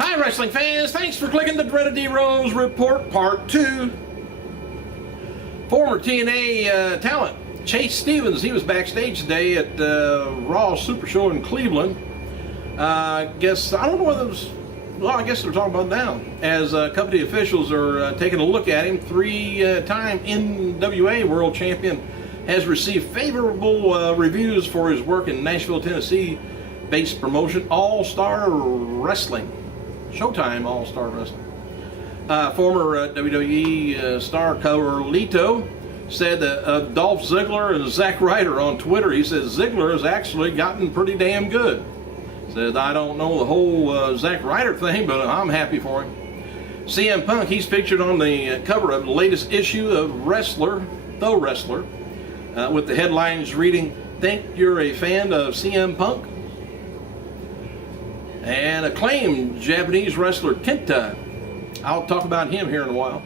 Hi, wrestling fans. Thanks for clicking the Dreaded D-Rose Report Part 2. Former TNA talent Chase Stevens, he was backstage today at Raw Super Show in Cleveland. I don't know whether it was, well, I guess they're talking about it now, as company officials are taking a look at him. Three-time NWA World Champion has received favorable reviews for his work in Nashville, Tennessee-based promotion All-Star Wrestling. Showtime All-Star Wrestling. Former WWE star Carlito said of Dolph Ziggler and Zack Ryder on Twitter. He says Ziggler has actually gotten pretty damn good. Said, I don't know the whole Zack Ryder thing, but I'm happy for him. CM Punk, he's featured on the cover of the latest issue of The Wrestler, with the headlines reading, "Think you're a fan of CM Punk?" And acclaimed Japanese wrestler Kenta, I'll talk about him here in a while,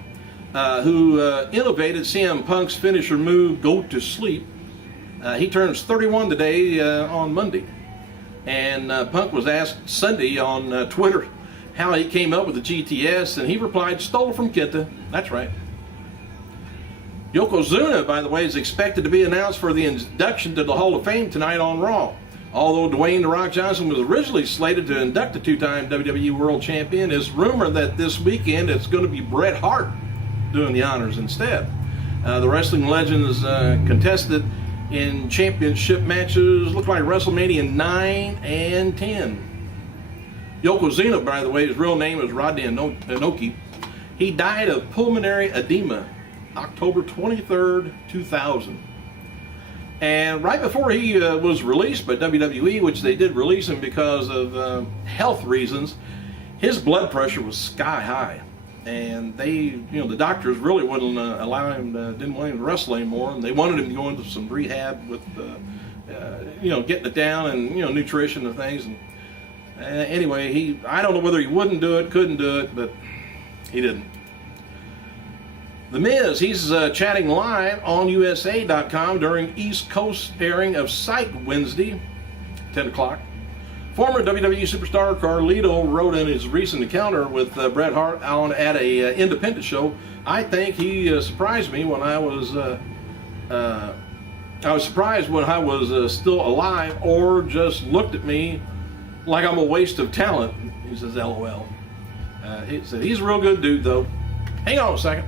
who innovated CM Punk's finisher move, Go to Sleep. He turns 31 today on Monday. And Punk was asked Sunday on Twitter how he came up with the GTS, and he replied, "Stole from Kenta." That's right. Yokozuna, by the way, is expected to be announced for the induction to the Hall of Fame tonight on Raw. Although Dwayne "The Rock" Johnson was originally slated to induct the two-time WWE World Champion, it's rumored that this weekend it's going to be Bret Hart doing the honors instead. The wrestling legends contested in championship matches, look like WrestleMania 9 and 10. Yokozuna, by the way, his real name is Rodney Inoki. He died of pulmonary edema October 23rd, 2000. And right before he was released by WWE, which they did release him because of health reasons, his blood pressure was sky high. And they, the doctors really wouldn't allow him, didn't want him to wrestle anymore. And they wanted him to go into some rehab with, getting it down and, nutrition and things. And anyway, I don't know whether he wouldn't do it, couldn't do it, but he didn't. The Miz, he's chatting live on USA.com during East Coast airing of Psych Wednesday, 10 o'clock. Former WWE superstar Carlito wrote in his recent encounter with Bret Hart at a independent show, "I think he surprised me when I was surprised when I was still alive, or just looked at me like I'm a waste of talent." He says, LOL. He said he's a real good dude though. Hang on a second.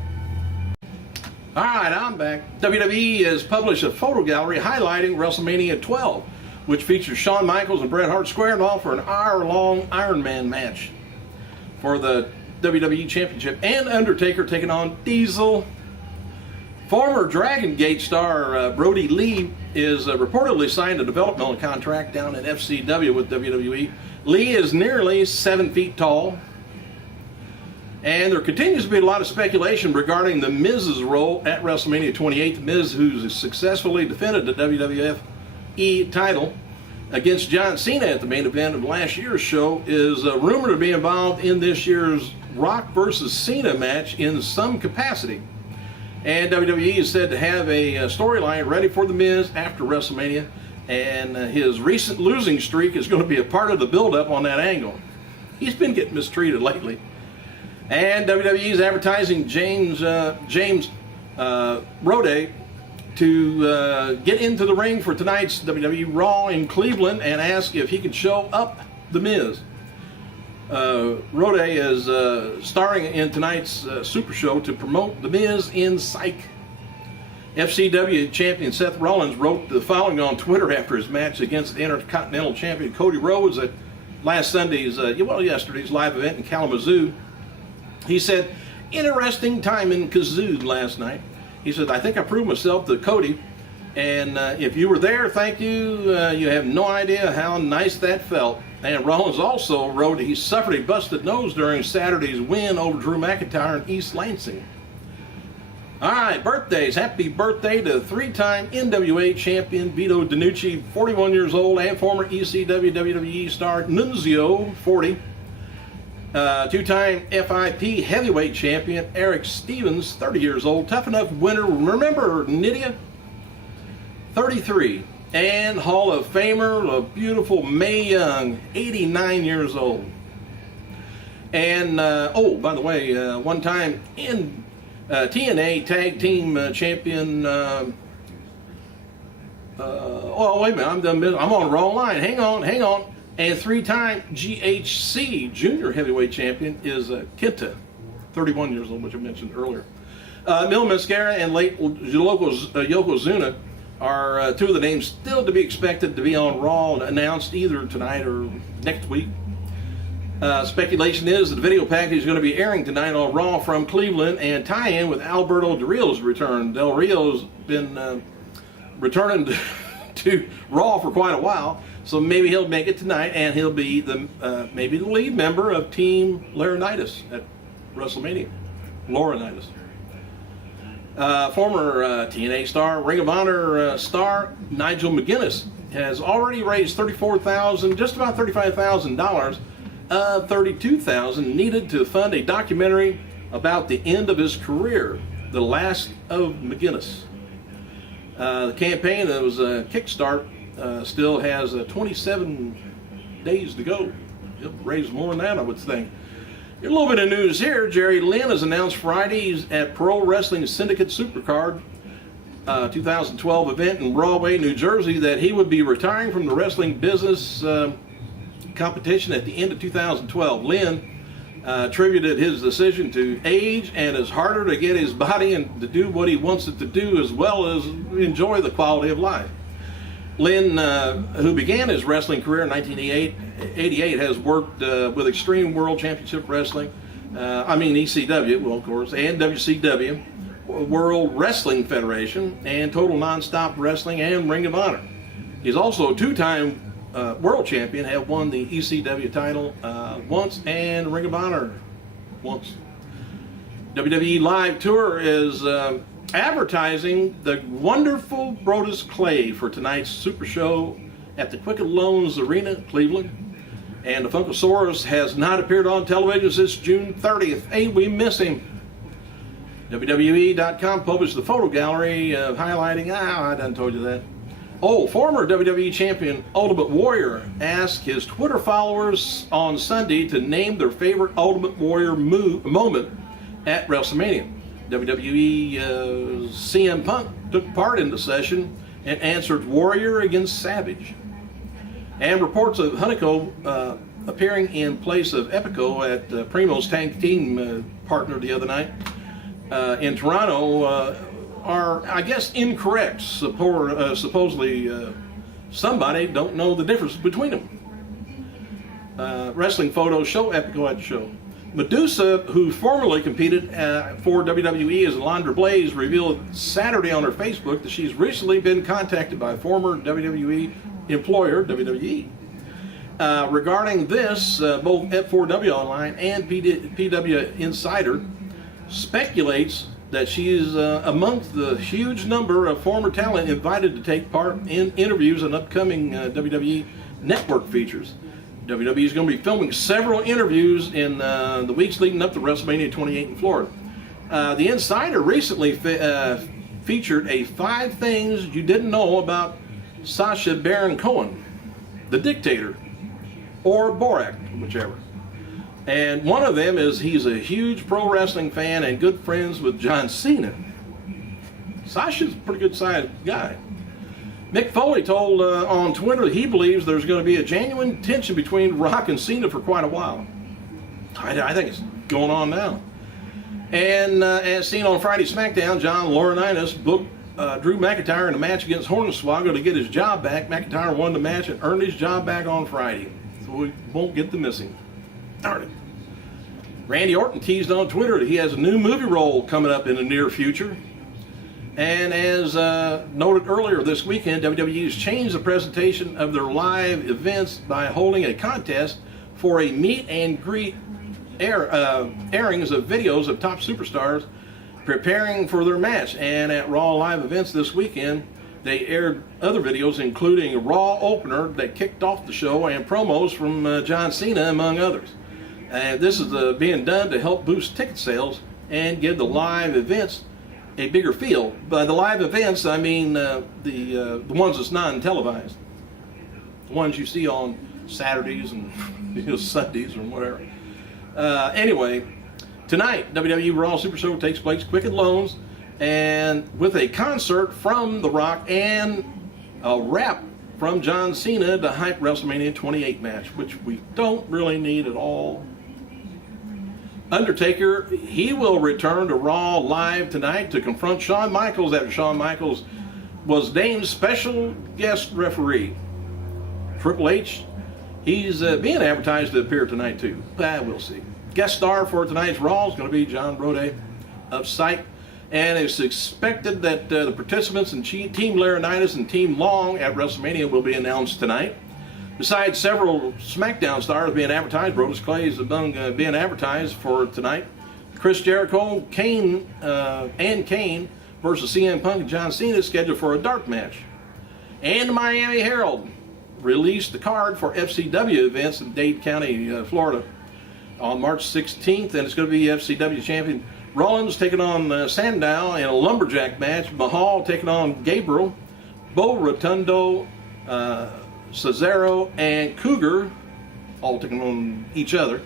All right, I'm back. WWE has published a photo gallery highlighting WrestleMania 12, which features Shawn Michaels and Bret Hart squaring off for an hour-long Iron Man match for the WWE Championship, and Undertaker taking on Diesel. Former Dragon Gate star Brody Lee is reportedly signed a developmental contract down at FCW with WWE. Lee is nearly 7 feet tall. And there continues to be a lot of speculation regarding The Miz's role at WrestleMania 28. The Miz, who's successfully defended the WWF title against John Cena at the main event of last year's show, is rumored to be involved in this year's Rock versus Cena match in some capacity. And WWE is said to have a storyline ready for The Miz after WrestleMania, and his recent losing streak is going to be a part of the build-up on that angle. He's been getting mistreated lately. And WWE is advertising James Rode to get into the ring for tonight's WWE Raw in Cleveland and ask if he could show up The Miz. Rode is starring in tonight's Super Show to promote The Miz in Psych. FCW champion Seth Rollins wrote the following on Twitter after his match against the Intercontinental Champion Cody Rhodes at yesterday's live event in Kalamazoo. He said, "Interesting time in Kazoo last night." He said, "I think I proved myself to Cody, and if you were there, thank you. You have no idea how nice that felt." And Rollins also wrote he suffered a busted nose during Saturday's win over Drew McIntyre in East Lansing. All right, birthdays. Happy birthday to three-time NWA champion Vito DiNucci, 41 years old, and former ECW WWE star Nunzio, 40. Two-time FIP heavyweight champion Eric Stevens, 30 years old. Tough Enough winner, remember Nydia? 33. And Hall of Famer, the beautiful Mae Young, 89 years old. And, oh, by the way, one time in TNA Tag Team Champion, oh, wait a minute, I'm on the wrong line. Hang on. And 3-time GHC Junior Heavyweight Champion is Kenta, 31 years old, which I mentioned earlier. Mil Mascara and late Yokozuna are two of the names still to be expected to be on Raw and announced either tonight or next week. Speculation is that the video package is going to be airing tonight on Raw from Cleveland and tie-in with Alberto Del Rio's return. Del Rio's been returning to Raw for quite a while, so maybe he'll make it tonight, and he'll be maybe the lead member of Team Laurinaitis at WrestleMania. Laurinaitis. Former TNA star, Ring of Honor star Nigel McGuinness has already raised $34,000, just about $35,000, $32,000 needed to fund a documentary about the end of his career, The Last of McGuinness. The campaign that was a kickstart still has 27 days to go. He'll raise more than that, I would think. A little bit of news here. Jerry Lynn has announced Friday at Pro Wrestling Syndicate Supercard 2012 event in Rahway, New Jersey, that he would be retiring from the wrestling business competition at the end of 2012. Lynn attributed his decision to age, and it's harder to get his body and to do what he wants it to do, as well as enjoy the quality of life. Lynn, who began his wrestling career in 1988, has worked with Extreme World Championship Wrestling, ECW, well, of course, and WCW, World Wrestling Federation, and Total Nonstop Wrestling, and Ring of Honor. He's also a two-time world champion, have won the ECW title once and Ring of Honor once. WWE Live Tour is advertising the wonderful Brodus Clay for tonight's Super Show at the Quicken Loans Arena, Cleveland. And the Funkosaurus has not appeared on television since June 30th. Hey, we miss him. WWE.com published the photo gallery highlighting, I done told you that. Oh, former WWE champion Ultimate Warrior asked his Twitter followers on Sunday to name their favorite Ultimate Warrior moment at WrestleMania. WWE CM Punk took part in the session and answered Warrior against Savage. And reports of Hunico appearing in place of Epico at Primo's tag team partner the other night in Toronto are, I guess, incorrect. Supposedly, somebody don't know the difference between them. Wrestling photos show Epico at the show. Medusa, who formerly competed for WWE as Alundra Blaze, revealed Saturday on her Facebook that she's recently been contacted by former WWE employer, WWE. Regarding this, both F4W Online and PW Insider speculates that she is amongst the huge number of former talent invited to take part in interviews and upcoming WWE Network features. WWE is going to be filming several interviews in the weeks leading up to WrestleMania 28 in Florida. The Insider recently featured a 5 things you didn't know about Sacha Baron Cohen, the Dictator, or Borak, whichever. And one of them is he's a huge pro wrestling fan and good friends with John Cena. Sasha's a pretty good sized guy. Mick Foley told on Twitter that he believes there's going to be a genuine tension between Rock and Cena for quite a while. I think it's going on now. And as seen on Friday SmackDown, John Laurinaitis booked Drew McIntyre in a match against Hornswoggle to get his job back. McIntyre won the match and earned his job back on Friday. So we won't get the missing. Darn it. Randy Orton teased on Twitter that he has a new movie role coming up in the near future. And as noted earlier this weekend, WWE has changed the presentation of their live events by holding a contest for a meet and greet airings of videos of top superstars preparing for their match. And at Raw live events this weekend, they aired other videos, including a Raw opener that kicked off the show and promos from John Cena, among others. And this is being done to help boost ticket sales and give the live events a bigger feel. By the live events, I mean the ones that's non-televised, the ones you see on Saturdays and Sundays or whatever. Anyway, tonight, WWE Raw Super Show takes place quick and Loans, and with a concert from The Rock and a rap from John Cena to hype WrestleMania 28 match, which we don't really need at all. Undertaker, he will return to Raw live tonight to confront Shawn Michaels after Shawn Michaels was named special guest referee. Triple H, he's being advertised to appear tonight too. We'll see. Guest star for tonight's Raw is going to be John Brode of Sight. And it's expected that the participants in Team Laurinaitis and Team Long at WrestleMania will be announced tonight. Besides several SmackDown stars being advertised, Brodus Clay is among being advertised for tonight. Chris Jericho, Kane versus CM Punk and John Cena is scheduled for a dark match. And the Miami Herald released the card for FCW events in Dade County, Florida on March 16th, and it's going to be FCW champion Rollins taking on Sandow in a lumberjack match. Mahal taking on Gabriel. Bo Rotundo, Cesaro, and Cougar all taking on each other.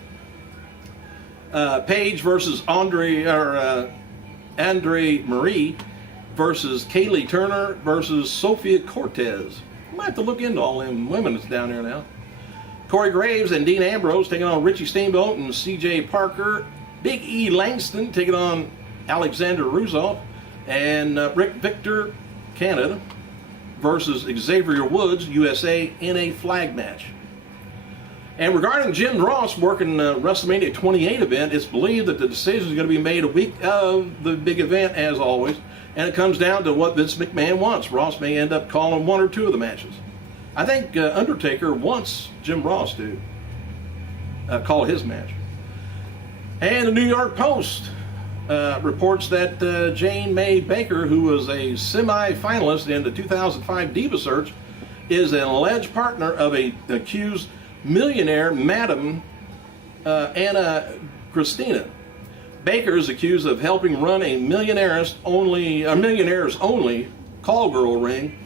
Paige versus Andre Marie versus Kaylee Turner versus Sophia Cortez. I might have to look into all them women that's down there now. Corey Graves and Dean Ambrose taking on Richie Steamboat and CJ Parker. Big E Langston taking on Alexander Rusev, and Rick Victor, Canada, versus Xavier Woods, USA, in a flag match. And regarding Jim Ross working WrestleMania 28 event, it's believed that the decision is going to be made a week of the big event, as always, and it comes down to what Vince McMahon wants. Ross may end up calling one or two of the matches. I think Undertaker wants Jim Ross to call his match. And the New York Post reports that Jane May Baker, who was a semi-finalist in the 2005 Diva Search, is an alleged partner of a accused millionaire, Madam Anna Christina. Baker is accused of helping run a millionaires only call girl ring,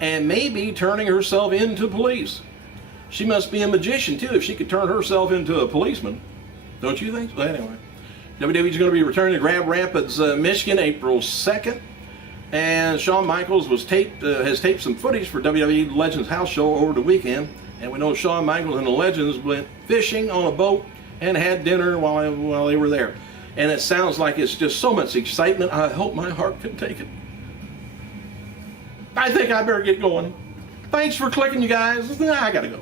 and maybe turning herself into police. She must be a magician too if she could turn herself into a policeman. Don't you think so? Anyway, WWE is going to be returning to Grand Rapids, Michigan, April 2nd. And Shawn Michaels has taped some footage for WWE Legends House Show over the weekend. And we know Shawn Michaels and the Legends went fishing on a boat and had dinner while they were there. And it sounds like it's just so much excitement. I hope my heart can take it. I think I better get going. Thanks for clicking, you guys. I gotta go.